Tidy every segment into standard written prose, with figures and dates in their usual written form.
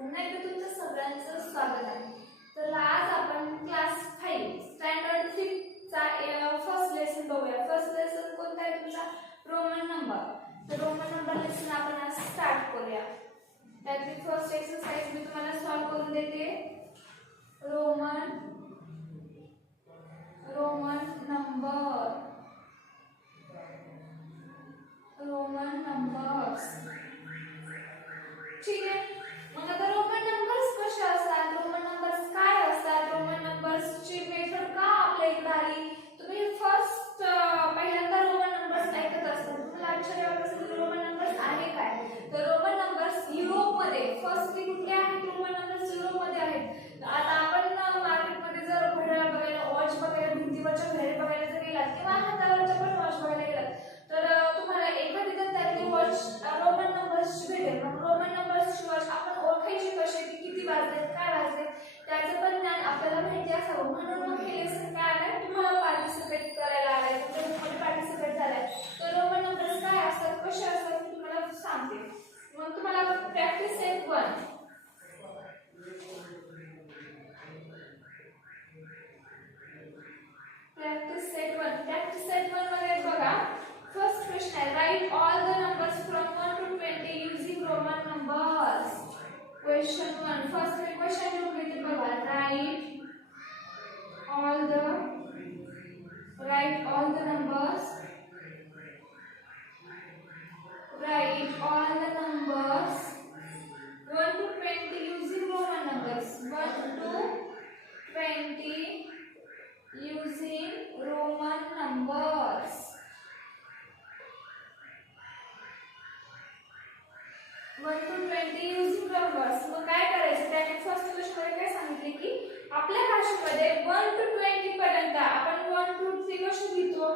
पुन्हा एकदा तुमचं सगळ्यांचं स्वागत आहे. तर आज आपण क्लास 5 स्टँडर्ड 5 चा फर्स्ट लेसन बघूया. फर्स्ट लेसन कोणता आहे तुमचा? Roman number. तर रोमन नंबर लेसन आपण आज स्टार्ट करूया. त्यातली फर्स्ट एक्सरसाइज मी तुम्हाला सॉल्व करून देते. Roman numbers. ठीक आहे. मग आता रोमन नंबर्स कसे असतात, रोमन नंबर्स काय असतात, रोमन नंबर्सची मेथड का आपल्या इकडे आली? तुम्ही फर्स्ट पहिल्यांदा रोमन नंबर्स ऐकत असता, तुम्हाला आश्चर्य वाटत असेल रोमन नंबर्स आहे काय? तर रोमन नंबर्स युरोपमध्ये फर्स्टली कुठले आहेत? रोमन नंबर्स युरोपमध्ये आहेत. आता आपण मार्केटमध्ये जर घड्याळ बघायला, वॉच बघायला, भिंतीवरच्या घड्याळ बघायला जर गेलात किंवा हातावरच्या पण वॉच बघायला गेलात तर तुम्हाला एखादी जर त्यातली वॉच रोमन नंबर्सची भेटेल. मग रोमन नंबर्सची वॉच आपण ओळखायची कशी, की किती वाजलेत, काय वाजलेत, त्याचं पण ज्ञान आपल्याला माहिती असावं. म्हणून मग हे लेसन काय आलंय, तुम्हाला पार्टिसिपेट करायला आलाय, तुमच्या ग्रुपमध्ये पार्टिसिपेट झालाय. तर रोमन नंबर्स काय असतात, कसे असतात मी तुम्हाला सांगते. मग तुम्हाला प्रॅक्टिस सेट 1. प्रॅक्टिस सेट 1 मध्ये बघा, फर्स्ट क्वेश्चन आहे, right all the numbers from 1 to 20 using Roman numbers. Question 1. First question लिहून घेते बघा, right all the numbers, write all the numbers 1 to 20 using Roman numbers. 1 to 20 using Roman numbers. मग काय करायचं? त्याने फर्स्ट क्वेश्चन मध्ये काय सांगितले की आपल्या भाषेमध्ये 1 to 20 पर्यंत आपण 1 2 3 कशी लिहितो?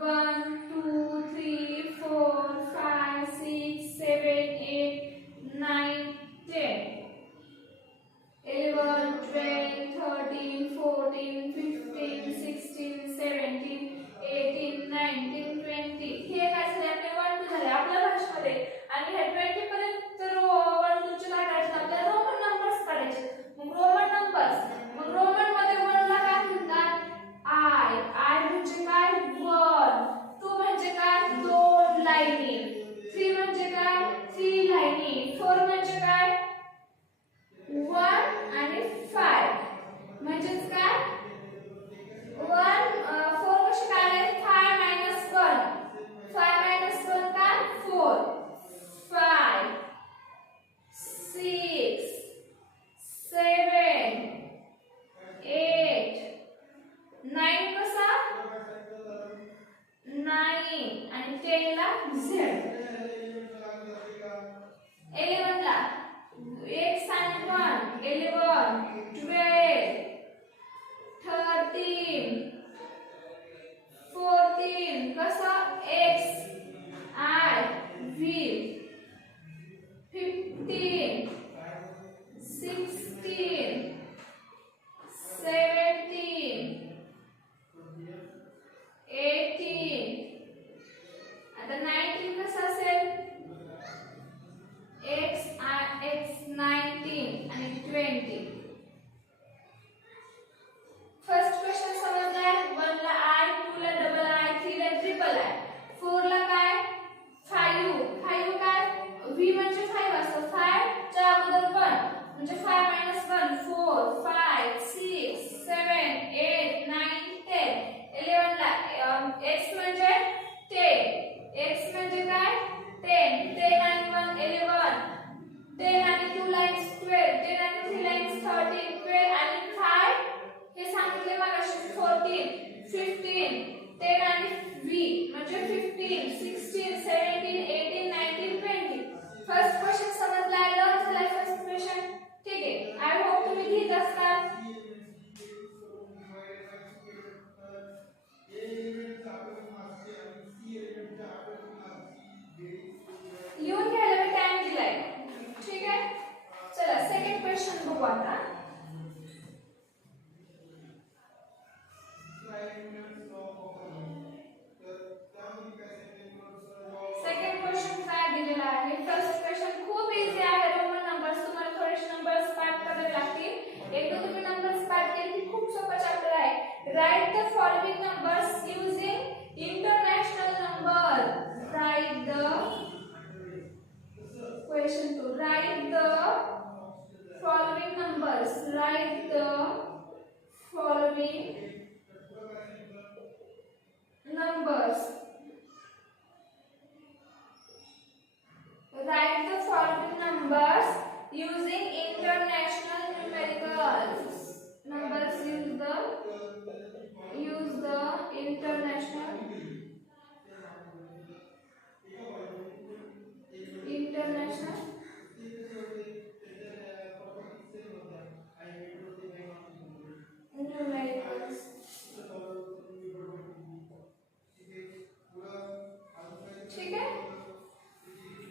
1 2 3 4 5 6 7 8 9 10 11 12 13 14 15 16 17 18 19 20. हे काय झाले? आपले 1 2 झाले आपल्या भाषेमध्ये. आणि हे 20 पर्यंत 1 2 चे काय करायचे? आपल्याला रोमन नंबर्स काढायचे. मग रोमन मध्ये 1 ला काय म्हणतात? आय म्हणजे काय? 1. 2 म्हणजे काय? 2 लाईनी. 3 म्हणजे काय? 3 लाईनी. 4 म्हणजे काय? 1 आणि 5. Write the following numbers using international number. Write the question 2. Write the following numbers. Write the following numbers. Write the following numbers using international numericals. Numbers use the international numericals. ठीक आहे.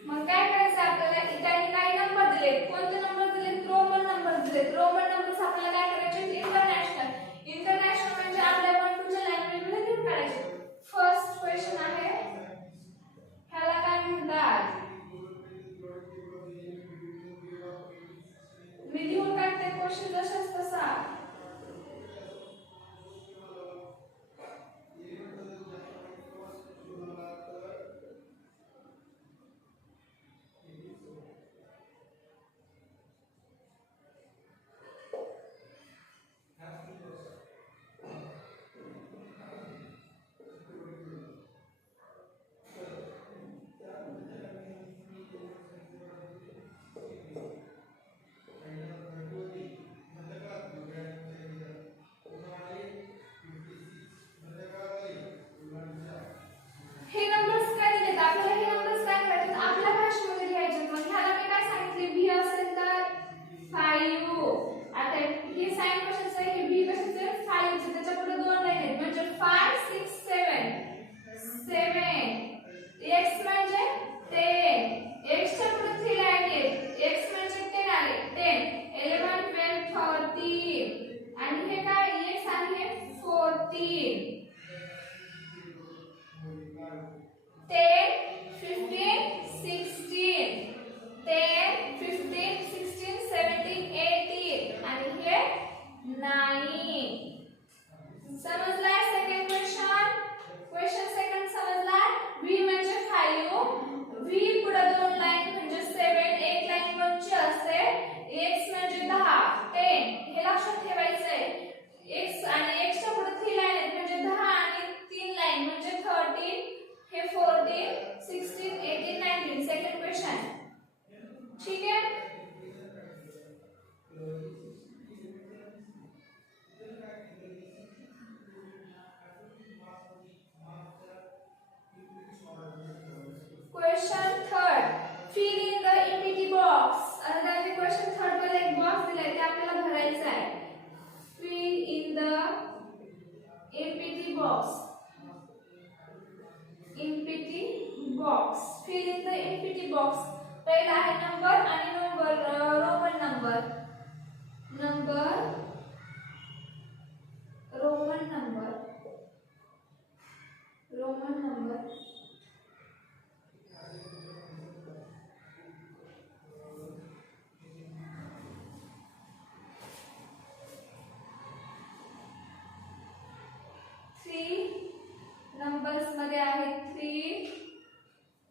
मग काय करायचं आपल्याला इथे काही नंबर दिले. कोणते नंबर दिले? रोमन नंबर दिले. रोमन नंबर्स आपल्याला काय करायचे? इंटरनॅशनल म्हणजे आपल्या 1 2 च्या लँग्वेज मध्ये लिहून काढायचे. फर्स्ट क्वेश्चन आहे ह्याला काय म्हणतात? मी लिहून काढते क्वेश्चन जशाच तसा. हे नंबर्स काय दिलेत आपल्याला? हे नंबर्स काय करायचे? आपल्या भाषेमध्ये लिहायचे. मग ह्याला मी काय सांगितले? v असेल तर 5. आता हे साइन कशाचं आहे? हे v कशाचं आहे? 5 चे. त्याच्या पुढे 2 लाईन आहेत म्हणजे 5 6 7 x म्हणजे 10. x च्या पुढे 3 लाईन आहेत. x म्हणजे 10 आले. 10 11 12 13 आणि हे काय? x आहे 14. 10 15 16 10 15 16 17 18 आणि हे 9. समजलाय? सेकंड क्वेश्चन सेकंड समजलाय? v म्हणजे 5. v पुढे 2 लाईन म्हणजे 7. एक लाईन 1 ची असते. x म्हणजे 10 10 हे लक्षात ठेवायचंय. x आणि x च्या पुढे 3 लाईन आहेत म्हणजे 10 आणि 3 लाईन म्हणजे 13 हे 14 16 18 19. Second question. ठीक आहे. Question third. Fill in the empty box. आता त्याने क्वेश्चन थर्ड मध्ये एक बॉक्स दिलाय ते आपल्याला भरायचा आहे. Fill in the empty box. empty box. Fill in the empty box. पहिला आहे नंबर आणि Roman number. Roman number 3 numbers मध्ये आहे 3.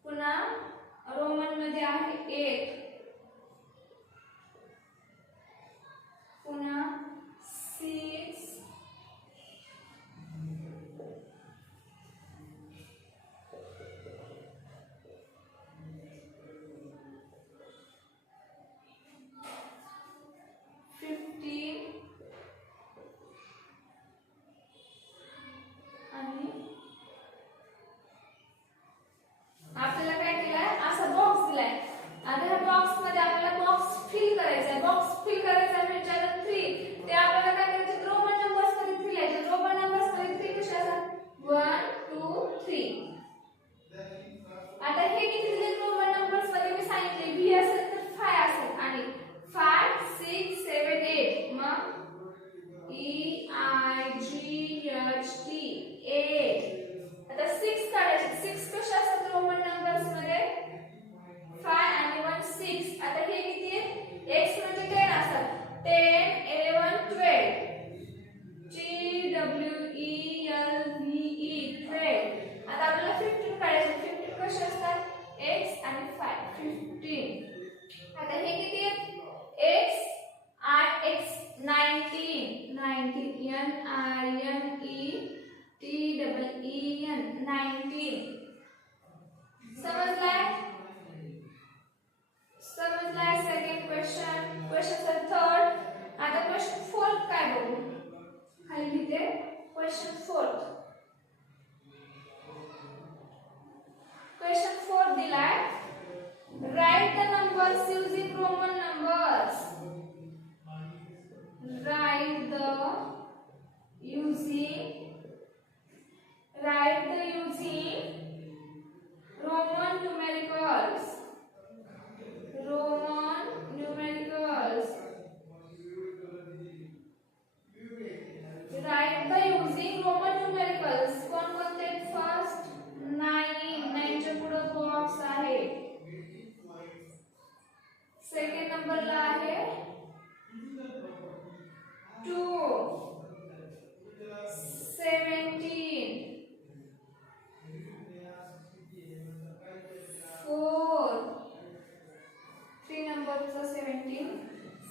पुन्हा रोमन मध्ये आहे 8. 19 समजलाय? समजलाय? Second question third. आता क्वेश्चन फोर्थ काय बघू. खाली लिहिते क्वेश्चन फोर्थ. क्वेश्चन फोर्थ दिलाय. Write the numbers using Roman numbers. Write the using Roman numericals. Roman numericals. Write the using Roman numericals. कोण कोणते? फर्स्ट 9 च्या पुढे बॉक्स आहे. सेकंड नंबरला आहे 2 17 4 3 नंबरचा 17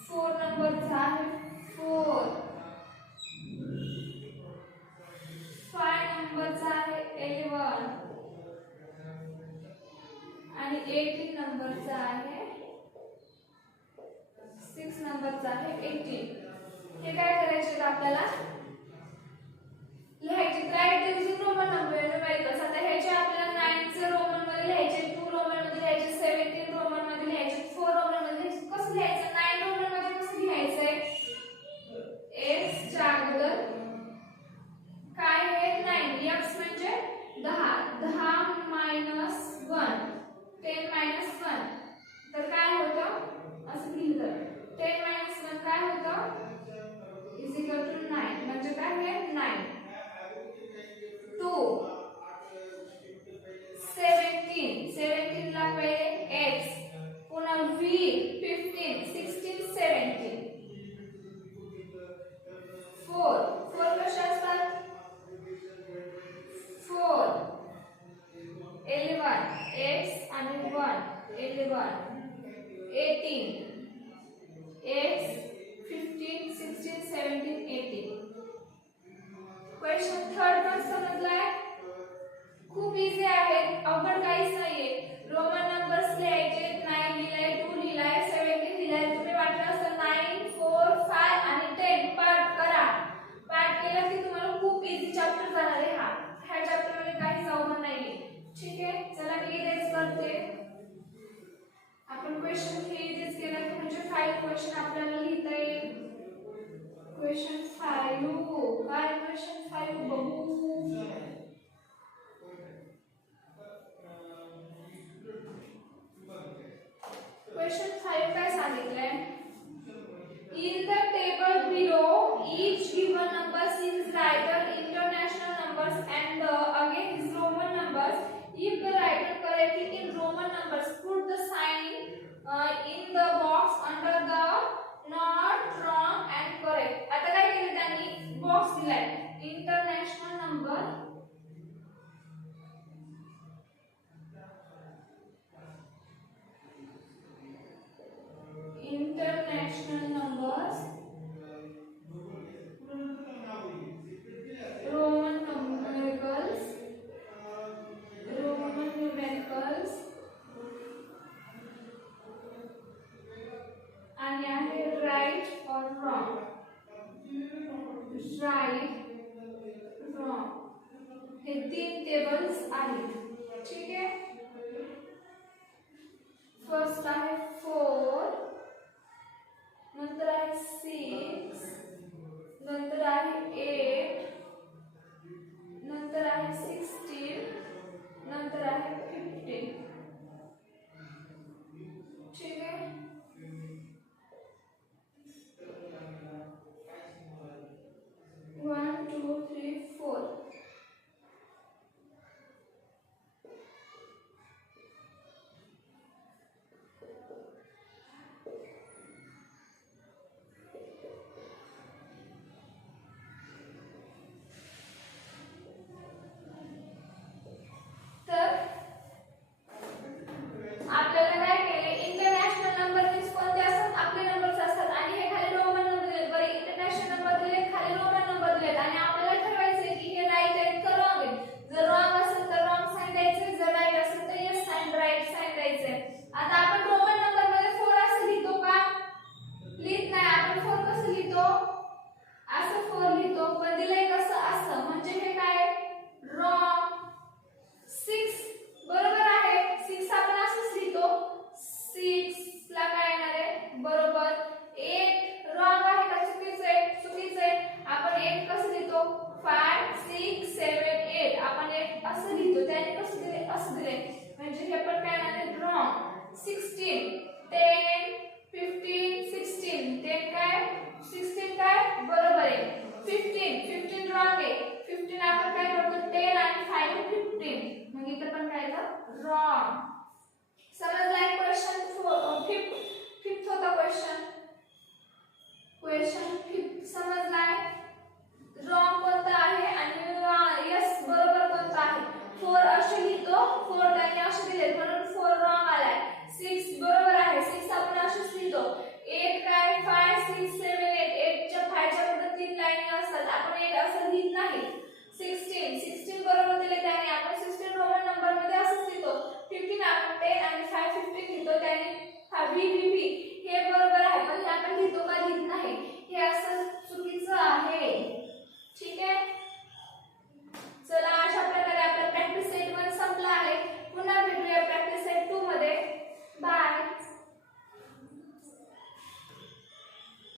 4 नंबरचा आहे 4 5 नंबरचा आहे 11 आणि 18 नंबरचा आहे 6 नंबरचा आहे 18. हे काय करायचे आपल्याला? लिहायचे. Write using Roman numericals. आता ह्याचे आपल्याला 9 चे रोमन मध्ये लिहायचे, 2 रोमन मध्ये लिहायचे, 17 रोमन मध्ये लिहायचे, 4 रोमन मध्ये लिहायचे. कसं लिहायचं? 9 रोमन मध्ये कसं लिहायचंय? x च्या अगोदर काय आहे? 9. x म्हणजे 10. 10 - 1 10 - 1 तर काय होतं? असं लिहिलं. 10 - 1 काय होतं? is equal to 9. म्हणजे काय आहे? 9. 2 17 ला पहिले x पुन्हा v 15 16 17 4 कशा असतात? 4 11 x आणि 1 11 18 x 15 16 17 18. क्वेश्चन थर्ड पण समजलाय? खूप इझी आहे, अवघड काहीच नाहीये. रोमन नंबर्स लिहायचे. 9 लिहिलाय, 2 लिहिलाय, 17 लिहिलाय. तुम्ही वाटलं असतं 9 4 5 आणि 10 पाठ करा. पाठ केलं की तुम्हाला खूप इझी चॅप्टर जाणार आहे. ह्या चॅप्टर मध्ये काहीच अवघड नाहीये. ठीक आहे, चला मी इरेज करते. आपण क्वेश्चन हे इरेज केला की म्हणजे 5 क्वेश्चन आपल्याला लिहिता येईल. क्वेश्चन 5 काय? क्वेश्चन 5 बघू. क्वेश्चन 5 काय सांगितलंय? In the table below, each given number is either international numbers and again is Roman numbers. If the writer correctly in Roman numbers, put the sign in the box under the not, wrong and correct. आता काय केलं त्यांनी? Box दिलाय. International number Roman numericals आणि आहे right or wrong. right wrong हे 3 tables आहेत. ठीक आहे, फर्स्ट आहे 4, नंतर आहे 6, नंतर आहे 8, नंतर आहे 16, नंतर आहे 15. ठीक आहे, 1 2 3 4. 5 6 7 8 आपण 8 असं लिहितो त्याने कसं दिले असं दिले म्हणजे हे पण काय नाही रॉंग 16 10 15 16 10 काय 16 काय बरोबर आहे 15 रॉंग आहे 15 आपण काय करतो 10 आणि 5 15 मग इथे पण काय झालं रॉंग समजलाय क्वेश्चन फिफ्थ होता क्वेश्चन फिफ्थ समजलाय रॉंग कोणता आहे आणि यस बरोबर कोणता आहे 4 असे लिहितो 4 त्यांनी असे दिले म्हणून 4 रॉंग आलाय 6 बरोबर आहे 6 आपण असेच लिहितो 8 काय 5 6 7 8 8 च्या 5 च्या पुढे 3 लाईनी असतात आपण 8 असं लिहित नाही 16 बरोबर दिले त्याने आपण 16 रोमन नंबर मध्ये असंच लिहितो 15 आपण 10 आणि 5 15 लिहितो त्याने हा व्ही